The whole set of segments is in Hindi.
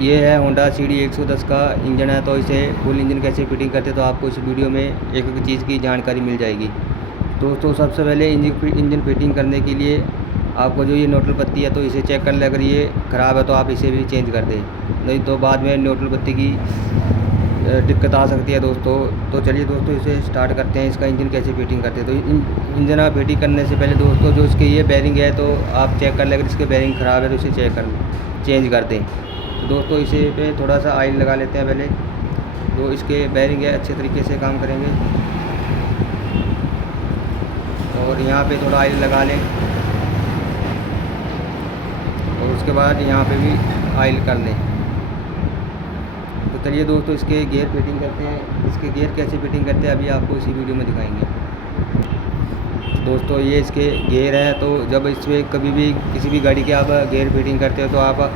ये है होंडा CD 110 का इंजन है। तो इसे फुल इंजन कैसे फिटिंग करते तो आपको इस वीडियो में एक एक चीज़ की जानकारी मिल जाएगी। दोस्तों सबसे पहले इंजन फिटिंग करने के लिए आपको जो ये न्यूट्रल पत्ती है तो इसे चेक कर ले। अगर ये ख़राब है तो आप इसे भी चेंज कर दें, नहीं तो बाद में न्यूट्रल पत्ती की दिक्कत आ सकती है दोस्तों। तो चलिए दोस्तों इसे स्टार्ट करते हैं। इसका इंजन कैसे फिटिंग करते हैं तो इंजन आप फिटिंग करने से पहले दोस्तों जो इसके ये बैरिंग है तो आप चेक कर लें। अगर इसके बैरिंग ख़राब है तो इसे चेंज कर दें। तो दोस्तों इसे पे थोड़ा सा ऑयल लगा लेते हैं पहले, तो इसके बैरिंग है अच्छे तरीके से काम करेंगे। और यहाँ पे थोड़ा ऑयल लगा लें और उसके बाद यहाँ पे भी ऑयल कर लें। तो चलिए दोस्तों इसके गियर फिटिंग करते हैं। इसके गियर कैसे फिटिंग करते हैं अभी आपको इसी वीडियो में दिखाएंगे। दोस्तों ये इसके गियर हैं। तो जब इसमें कभी भी किसी भी गाड़ी के आप गियर फिटिंग करते हो तो आप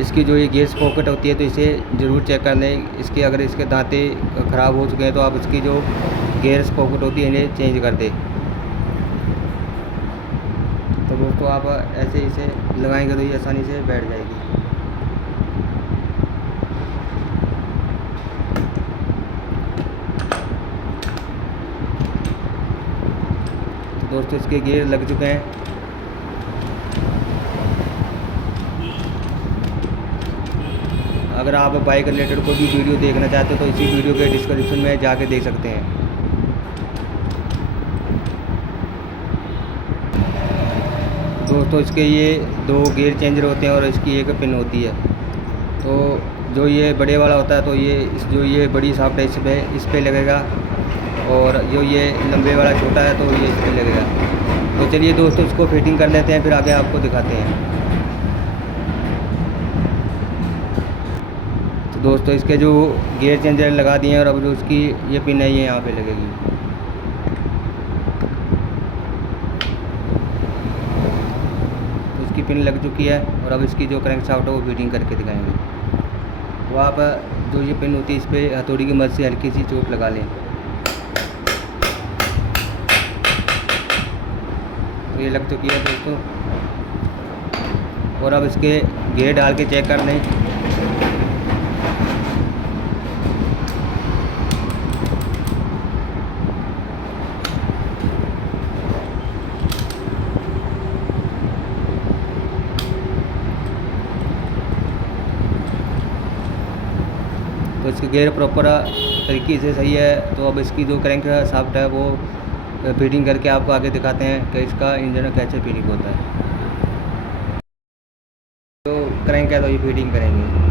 इसकी जो ये गियर पॉकेट होती है तो इसे ज़रूर चेक कर लें। इसके अगर इसके दांते ख़राब हो चुके हैं तो आप इसकी जो गियर पॉकेट होती है इन्हें चेंज कर दें। तो दोस्तों आप ऐसे इसे लगाएंगे तो ये आसानी से बैठ जाएगी। तो दोस्तों इसके गियर लग चुके हैं। अगर आप बाइक रिलेटेड कोई भी वीडियो देखना चाहते हो तो इसी वीडियो के डिस्क्रिप्शन में जाके देख सकते हैं। दोस्तों इसके ये 2 गियर चेंजर होते हैं और इसकी एक पिन होती है। तो जो ये बड़े वाला होता है तो जो ये बड़ी सॉफ्ट है इस पे लगेगा, और जो ये लंबे वाला छोटा है तो ये इस पे लगेगा। तो चलिए दोस्तों इसको फिटिंग कर लेते हैं, फिर आगे आपको दिखाते हैं। तो दोस्तों इसके जो गियर चेंजर लगा दिए हैं और अब जो उसकी ये पिन है ये यहाँ पे लगेगी। इसकी पिन लग चुकी है और अब इसकी जो क्रैंक शाफ्ट है वो फिटिंग करके दिखाएंगे। तो आप जो ये पिन होती है इस पर हथौड़ी की मदद से हल्की सी चोट लगा लें। तो ये लग चुकी है दोस्तों। और अब इसके गियर डाल के चेक कर लें। तो इसके गियर प्रॉपर तरीके से सही है। तो अब इसकी जो क्रैंक शाफ्ट है वो फिटिंग करके आपको आगे दिखाते हैं कि इसका इंजन कैसे फिटिंग होता है। तो क्रैंक है तो ये फिटिंग करेंगे।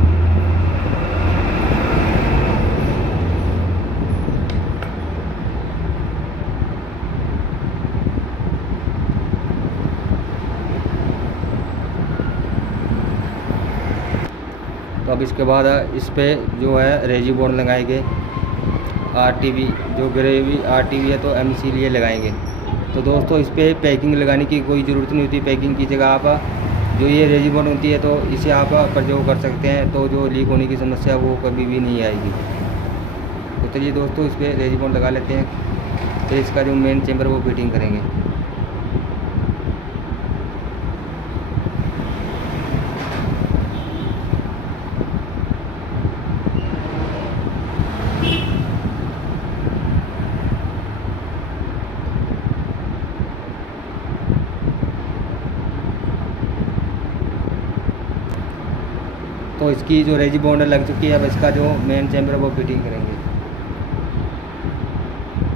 तो अब इसके बाद इस पे जो है रेजी बोर्ड लगाएंगे। RTV जो ग्रेवी RTV है तो MC लिए लगाएंगे। तो दोस्तों इस पे पैकिंग लगाने की कोई ज़रूरत नहीं होती। पैकिंग की जगह आप जो ये रेजी बोर्ड होती है तो इसे आप प्रयोग कर सकते हैं, तो जो लीक होने की समस्या वो कभी भी नहीं आएगी। तो चलिए दोस्तों इस पर रेजी बोर्ड लगा लेते हैं, फिर इसका जो मेन चेम्बर वो फिटिंग करेंगे। तो इसकी जो रेजी बॉन्ड लग चुकी है, अब इसका जो मेन चैम्बर है वो फिटिंग करेंगे।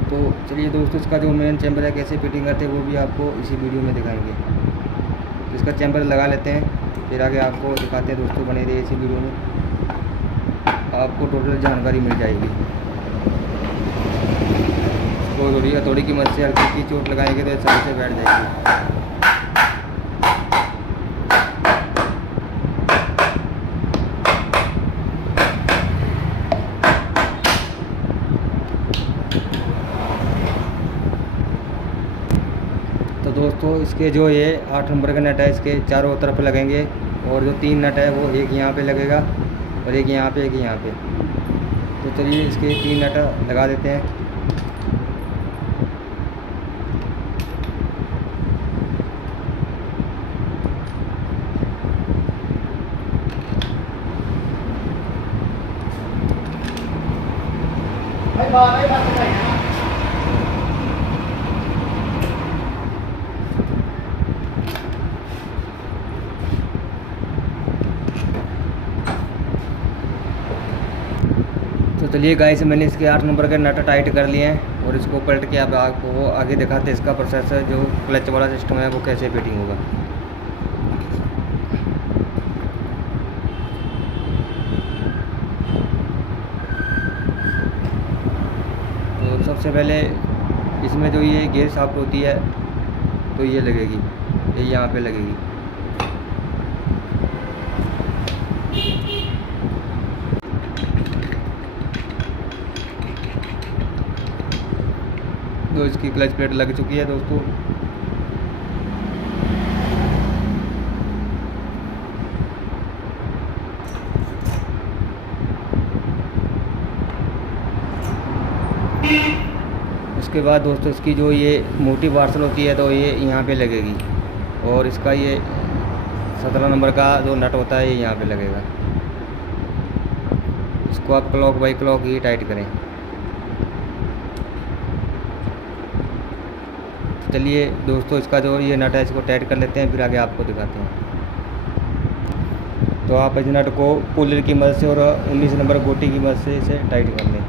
तो चलिए दोस्तों इसका जो मेन चैम्बर है कैसे फिटिंग करते हैं वो भी आपको इसी वीडियो में दिखाएंगे। तो इसका चैम्बर लगा लेते हैं, फिर आगे आपको दिखाते हैं। दोस्तों बने रहिए इसी वीडियो में, आपको टोटल जानकारी मिल जाएगी। तो थोड़ी की मदद से हल्की की चोट लगाएंगे तो सही से बैठ जाएगी। तो दोस्तों इसके जो ये 8 नंबर का नट है इसके चारों तरफ लगेंगे, और जो 3 नट है वो एक यहाँ पे लगेगा और एक यहाँ पे, एक यहाँ पे। तो चलिए इसके 3 नट लगा देते हैं। तो चलिए गाइस, मैंने इसके 8 नंबर के नट टाइट कर लिए हैं और इसको पलट के अब आपको आगे दिखाते हैं इसका प्रोसेस जो क्लच वाला सिस्टम है वो कैसे फिटिंग होगा। तो सबसे पहले इसमें जो ये गियर शाफ्ट होती है तो ये लगेगी, ये यहाँ पे लगेगी। तो इसकी क्लच प्लेट लग चुकी है दोस्तों। उसके बाद दोस्तों इसकी जो ये मोटी पार्सल होती है तो ये यहाँ पे लगेगी और इसका ये 17 नंबर का जो नट होता है ये यहाँ पे लगेगा। इसको आप clock by clock he tight करें। चलिए दोस्तों, इसका जो ये नट है इसको टाइट कर लेते हैं, फिर आगे आपको दिखाते हैं। तो आप इस नट को पुलियर की मदद से और 19 नंबर गोटी की मदद से इसे टाइट कर लें।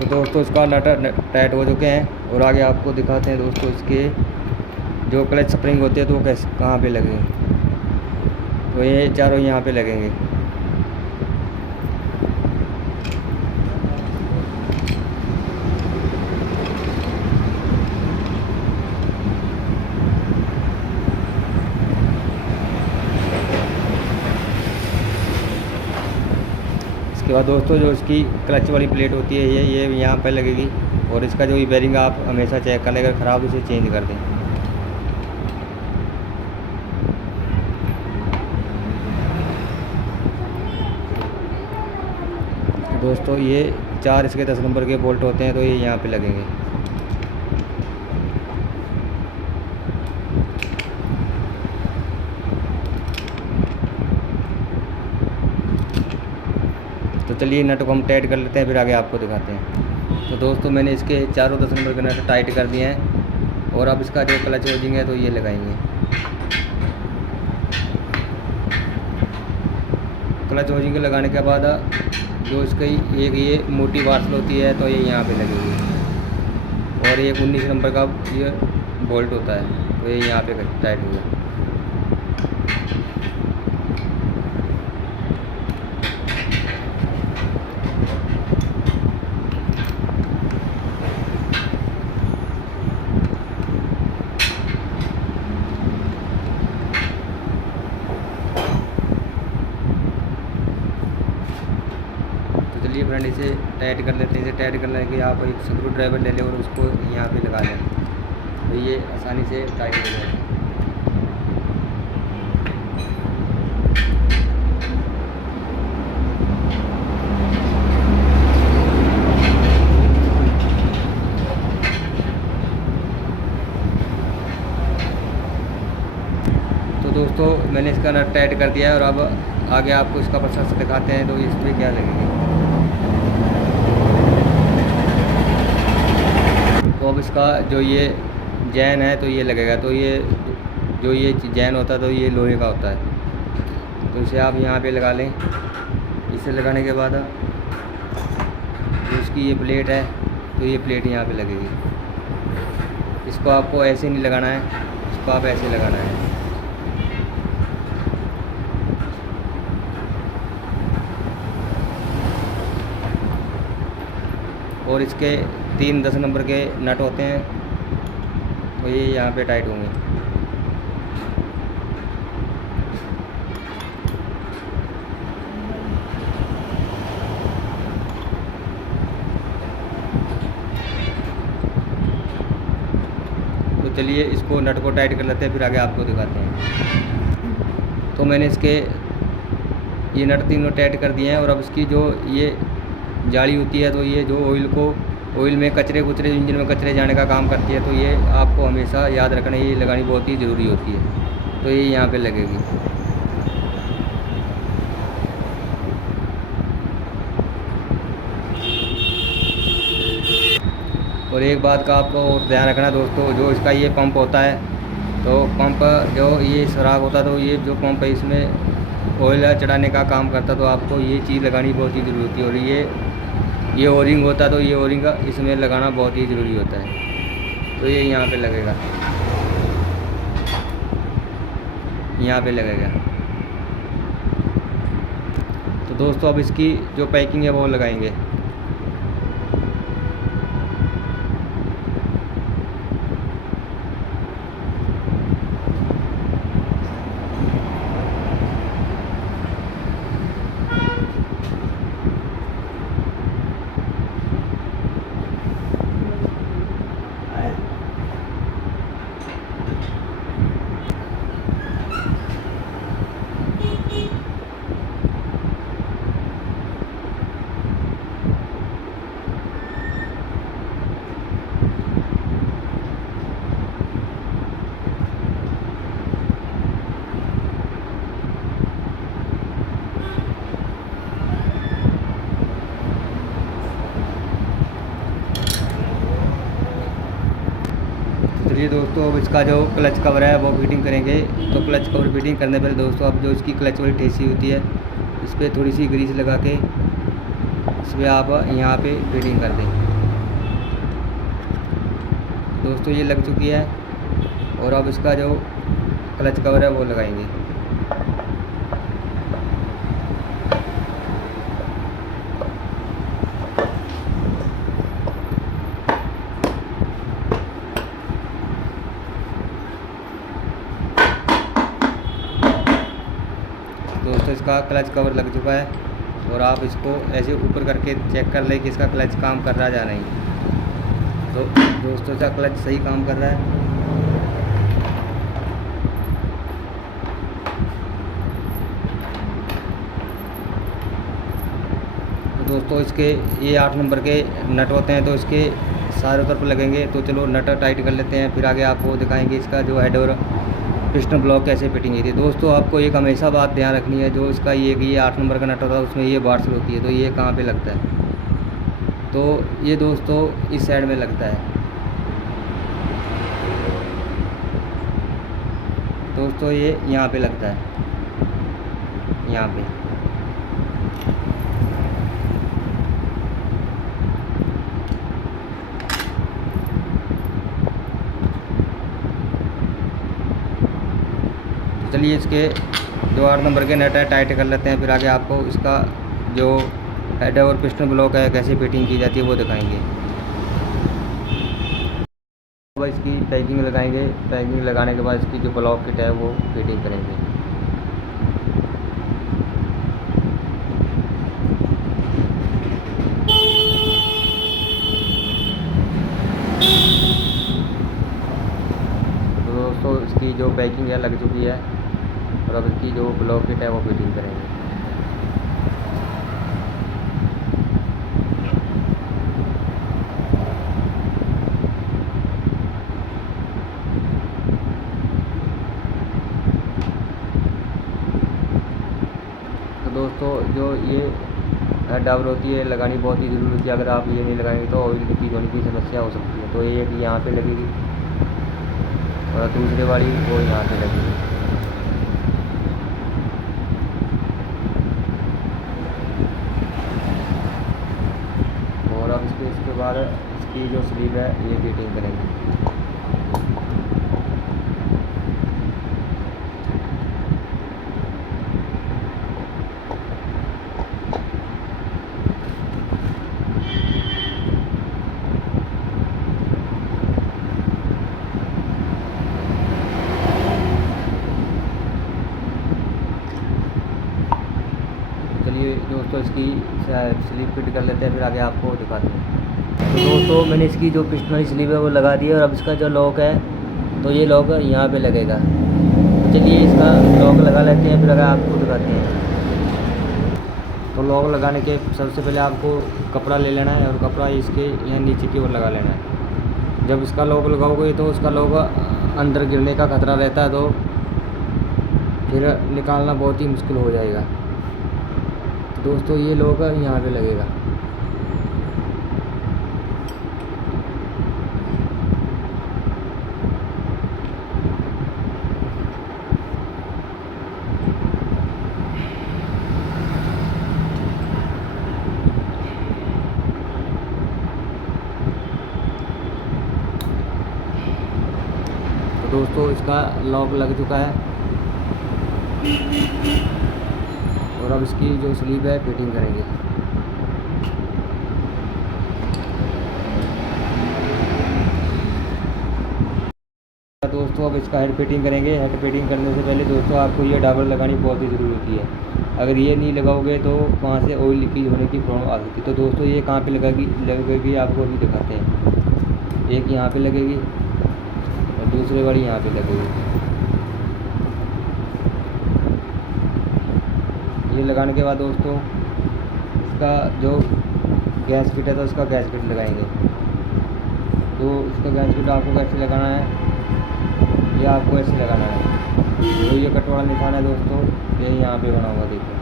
तो दोस्तों इसका नट टाइट हो चुके हैं और आगे आपको दिखाते हैं दोस्तों इसके जो क्लच स्प्रिंग होते हैं तो वो कैसे कहाँ पे लगेंगे। तो ये चारों यहाँ पे लगेंगे। इसके बाद दोस्तों जो इसकी क्लच वाली प्लेट होती है ये यहाँ पर लगेगी और इसका जो ये बेरिंग आप हमेशा चेक कर लें, अगर ख़राब इसे चेंज कर दें। दोस्तों ये 4 इसके 10 नंबर के बोल्ट होते हैं तो ये यहाँ पे लगेंगे। तो चलिए नट को हम टाइट कर लेते हैं, फिर आगे आपको दिखाते हैं। तो दोस्तों मैंने इसके चारों 10 नंबर के नट टाइट कर दिए हैं और अब इसका जो क्लच होजिंग है तो ये लगाएंगे। क्लच होजिंग लगाने के बाद जो इसकी एक ये मोटी वार्सल होती है तो ये यहाँ पे लगेगी और एक 19 नंबर का ये बोल्ट होता है तो ये यहाँ पे टाइट होगा। चलिए फ्रेंड इसे टाइट कर लेते हैं। इसे टाइट करने के लिए आप एक स्क्रू ड्राइवर ले लें और उसको यहाँ पे लगा लें तो ये आसानी से टाइट हो जाएगा। तो दोस्तों मैंने इसका नट टाइट कर दिया है और अब आगे आपको इसका प्रोसेस दिखाते हैं तो इस पर क्या लगेगी। तो अब इसका जो ये जैन है तो ये लगेगा। तो ये जो ये जैन होता है तो ये लोहे का होता है तो इसे आप यहाँ पे लगा लें। इसे लगाने के बाद जो इसकी ये प्लेट है, तो ये प्लेट यहाँ पे लगेगी। इसको आपको ऐसे नहीं लगाना है, इसको आप ऐसे लगाना है। और इसके 3 10 नंबर के नट होते हैं, तो ये यहाँ पे टाइट होंगे। तो चलिए इसको नट को टाइट कर लेते हैं, फिर आगे आपको दिखाते हैं। तो मैंने इसके ये नट तीनों टाइट कर दिए हैं। और अब इसकी जो ये जाली होती है, तो ये जो ऑयल में कचरे कुचरे, इंजन में कचरे जाने का काम करती है, तो ये आपको हमेशा याद रखना, ये लगानी बहुत ही ज़रूरी होती है। तो ये यहाँ पे लगेगी। और एक बात का आपको ध्यान रखना दोस्तों, जो इसका ये पंप होता है, तो पंप जो ये सुराख होता है, तो ये जो पंप है इसमें ऑयल चढ़ाने का काम करता है, तो आपको ये चीज़ लगानी बहुत ही ज़रूरी होती है। और ये ओरिंग होता है, तो ये ओरिंग का इसमें लगाना बहुत ही ज़रूरी होता है। तो ये यहाँ पे लगेगा, यहाँ पे लगेगा। तो दोस्तों अब इसकी जो पैकिंग है वो लगाएंगे। चलिए दोस्तों अब इसका जो क्लच कवर है वो फिटिंग करेंगे। तो क्लच कवर फिटिंग करने पहले दोस्तों अब जो इसकी क्लच वाली ठेसी होती है, इस पर थोड़ी सी ग्रीस लगा के इसमें आप यहाँ पे फिटिंग कर दें। दोस्तों ये लग चुकी है। और अब इसका जो क्लच कवर है वो लगाएंगे। दोस्तों इसका क्लच कवर लग चुका है। और आप इसको ऐसे ऊपर करके चेक कर लें कि इसका क्लच काम कर रहा है या नहीं। तो दोस्तों इसका क्लच सही काम कर रहा है। तो दोस्तों इसके ये 8 नंबर के नट होते हैं, तो इसके चारों तरफ लगेंगे। तो चलो नट टाइट कर लेते हैं, फिर आगे आपको दिखाएंगे इसका जो हेड और पिस्टन ब्लॉक कैसे फिटिंग है। दोस्तों आपको एक हमेशा बात ध्यान रखनी है, जो इसका ये 8 नंबर का नट होता है उसमें ये बार्सल होती है, तो ये कहाँ पे लगता है। तो ये दोस्तों इस साइड में लगता है। दोस्तों ये यहाँ पे लगता है, यहाँ पे। चलिए इसके जो 8 नंबर के नट है टाइट कर लेते हैं, फिर आगे आपको इसका जो हेड और पिस्टन ब्लॉक है कैसे फिटिंग की जाती है वो दिखाएंगे। अब इसकी पैकिंग लगाएंगे। पैकिंग लगाने के बाद इसकी जो ब्लॉक किट है वो फिटिंग करेंगे। तो दोस्तों इसकी जो पैकिंग है लग चुकी है। और अब इसकी जो ब्लॉक किट है वो फिटिंग करेंगे। तो दोस्तों जो ये डाबर होती है लगानी बहुत ही ज़रूरी होती है। अगर आप ये नहीं लगाएंगे तो ऑयल लीकेज होने की समस्या हो सकती है। तो ये एक यहाँ पे लगेगी और दूसरे वाली वो यहाँ पे लगेगी। बाद इसकी जो स्लीव है ये फिटिंग करेंगे। चलिए दोस्तों इसकी स्लीव फिट कर लेते हैं, फिर आगे आपको दिखाते हैं। तो दोस्तों मैंने इसकी जो पिस्टन वाली स्लीव है वो लगा दी है, और अब इसका जो लॉक है तो ये लॉक यहाँ पे लगेगा। तो चलिए इसका लॉक लगा लेते हैं, फिर आगे आपको दिखाते हैं। तो लॉक लगाने के सबसे पहले आपको कपड़ा ले लेना है, और कपड़ा इसके यहाँ नीचे की ओर लगा लेना है। जब इसका लॉक लगाओगे तो उसका लॉक अंदर गिरने का खतरा रहता है, तो फिर निकालना बहुत ही मुश्किल हो जाएगा। दोस्तों ये लॉक यहाँ पे लगेगा। तो दोस्तों इसका लॉक लग चुका है, और अब इसकी जो स्लीव है फिटिंग करेंगे। दोस्तों अब इसका हेड फिटिंग करेंगे। हेड फिटिंग करने से पहले दोस्तों आपको ये डाबर लगानी बहुत ही ज़रूरी होती है। अगर ये नहीं लगाओगे तो वहाँ से ऑयल लीकेज होने की प्रॉब्लम आ सकती है। तो दोस्तों ये कहाँ पे लगेगी आपको अभी दिखाते हैं। एक यहाँ पे लगेगी और दूसरी वाली यहाँ पे लगेगी। ये लगाने के बाद दोस्तों इसका जो गैस किट है तो इसका गैस किट लगाएंगे। तो इसका गैस किट आपको कैसे लगाना है, ये आपको ऐसे लगाना है। तो ये कट वाला निशान है दोस्तों, ये यहाँ पे बना हुआ देखो।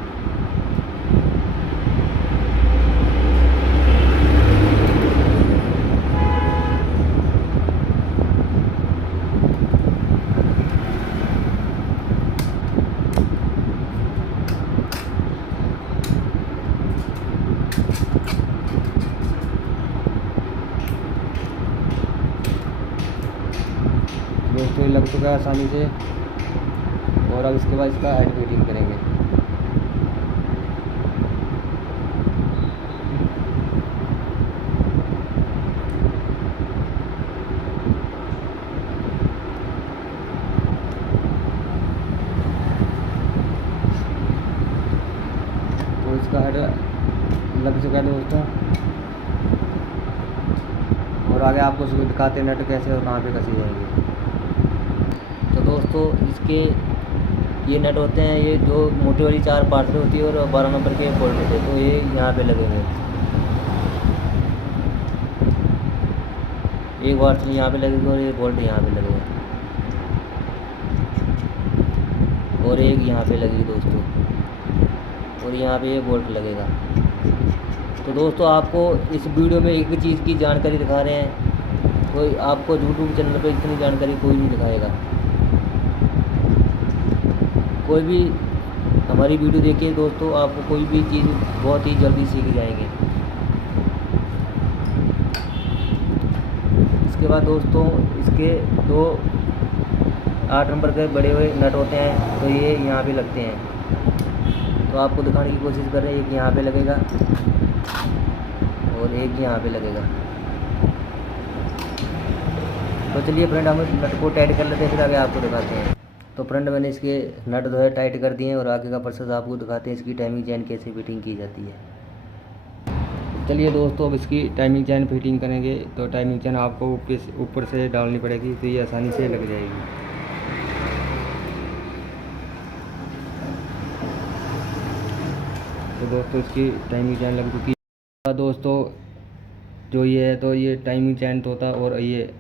दोस्तों ये लग चुका है आसानी से, और अब इसके बाद इसका हेड फिटिंग करेंगे। तो इसका हेड लग चुका है दोस्तों, और आगे आपको दिखाते हैं नट कैसे और कहाँ पे कसी जाएंगे। तो दोस्तों इसके ये नट होते हैं, ये जो मोटी वाली 4 पार्ट में होती है और 12 नंबर के बोल्ट होते हैं। तो ये यहाँ पे लगे हुए हैं। एक बार यहाँ पे लगेगा और एक बोल्ट यहाँ पे लगेगा, और एक यहाँ पे लगेगी दोस्तों, और यहाँ पे एक बोल्ट लगेगा। तो दोस्तों आपको इस वीडियो में एक चीज़ की जानकारी दिखा रहे हैं, कोई आपको यूट्यूब चैनल पर इतनी जानकारी कोई नहीं दिखाएगा। कोई भी हमारी वीडियो देखिए दोस्तों, आपको कोई भी चीज़ बहुत ही जल्दी सीख जाएंगे। इसके बाद दोस्तों इसके 2 8 नंबर के बड़े हुए नट होते हैं, तो ये यहाँ पे लगते हैं। तो आपको दिखाने की कोशिश कर रहे हैं। एक यहाँ पे लगेगा और एक यहाँ पे लगेगा। तो चलिए फ्रेंड हम नट को टाइट कर लेते हैं, फिर आगे आपको दिखाते हैं। तो फ्रेंड मैंने इसके नट जो है टाइट कर दिए हैं, और आगे का प्रोसेस आपको दिखाते हैं इसकी टाइमिंग चैन कैसे फिटिंग की जाती है। चलिए दोस्तों अब इसकी टाइमिंग चैन फिटिंग करेंगे। तो टाइमिंग चैन आपको ऊपर से डालनी पड़ेगी, तो ये आसानी से लग जाएगी। तो दोस्तों इसकी टाइमिंग चैन लग चुकी है। दोस्तों जो ये है तो ये टाइमिंग चैन तोता, और ये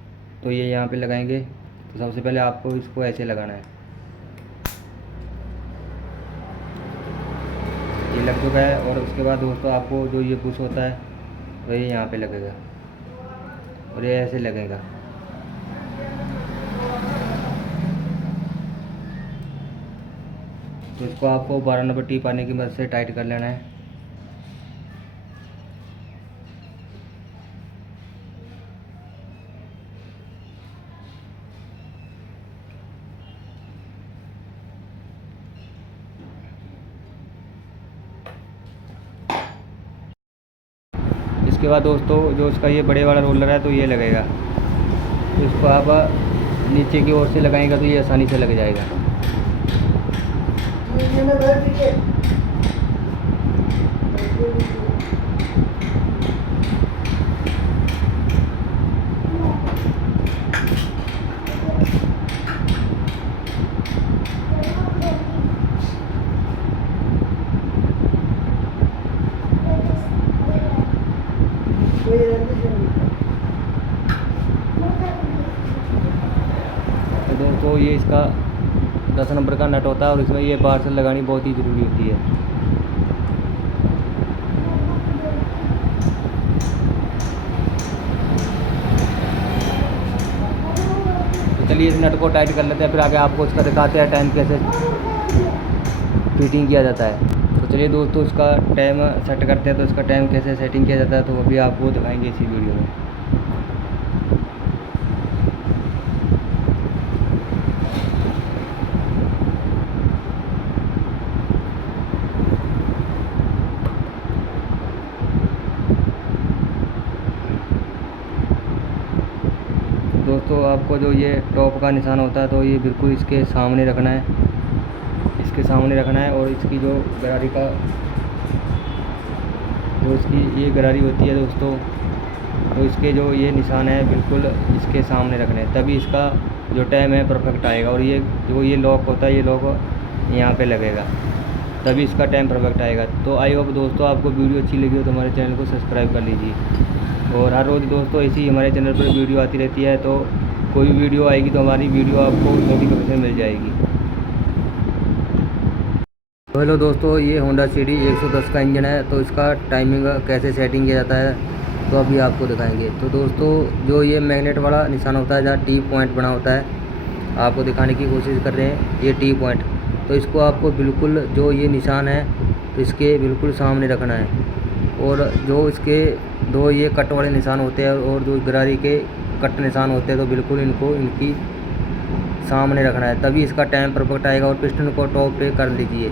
यहाँ पे लगाएंगे। तो सबसे पहले आपको इसको ऐसे लगाना है। ये लग चुका है, और उसके बाद दोस्तों आपको जो ये पुश होता है तो ये यहाँ पे लगेगा, और ये ऐसे लगेगा। तो इसको आपको 12 नंबर टीप आने की मदद से टाइट कर लेना है। इसके बाद दोस्तों जो इसका ये बड़े वाला रोलर है तो ये लगेगा, तो इसको आप नीचे की ओर से लगाएंगे तो ये आसानी से लग जाएगा। तो दोस्तों ये इसका 10 नंबर का नट होता है और इसमें ये पार्सल लगानी बहुत ही ज़रूरी होती है। तो चलिए इस नट को टाइट कर लेते हैं, फिर आगे आपको इसका दिखाते हैं टाइम कैसे फिटिंग किया जाता है। तो चलिए दोस्तों इसका टाइम सेट करते हैं, तो इसका टाइम कैसे सेटिंग किया जाता है तो वो भी आपको दिखाएंगे इसी वीडियो में। दोस्तों आपको जो ये टॉप का निशान होता है तो ये बिल्कुल इसके सामने रखना है, इसके सामने रखना है। और इसकी जो गरारी का जो इसकी ये गरारी होती है दोस्तों, तो इसके जो ये निशान है बिल्कुल इसके सामने रखने हैं, तभी इसका जो टाइम है परफेक्ट आएगा। और ये जो ये लॉक होता है ये लॉक यहाँ पे लगेगा, तभी इसका टाइम परफेक्ट आएगा। तो आई होप दोस्तों आपको वीडियो अच्छी लगी हो तो हमारे चैनल को सब्सक्राइब कर लीजिए। और हर रोज़ दोस्तों ऐसी हमारे चैनल पर वीडियो आती रहती है, तो कोई वीडियो आएगी तो हमारी वीडियो आपको नोटिफिकेशन मिल जाएगी। तो हेलो दोस्तों, ये होंडा सिटी 110 का इंजन है, तो इसका टाइमिंग कैसे सेटिंग किया जाता है तो अभी आपको दिखाएंगे। तो दोस्तों जो ये मैग्नेट वाला निशान होता है जहाँ टी पॉइंट बना होता है, आपको दिखाने की कोशिश कर रहे हैं ये टी पॉइंट, तो इसको आपको बिल्कुल जो ये निशान है तो इसके बिल्कुल सामने रखना है। और जो इसके दो ये कट वाले निशान होते हैं और जो गरारी के कट निशान होते हैं तो बिल्कुल इनको इनकी सामने रखना है, तभी इसका टाइम परफेक्ट आएगा। और पिस्टन को टॉप पे कर लीजिए।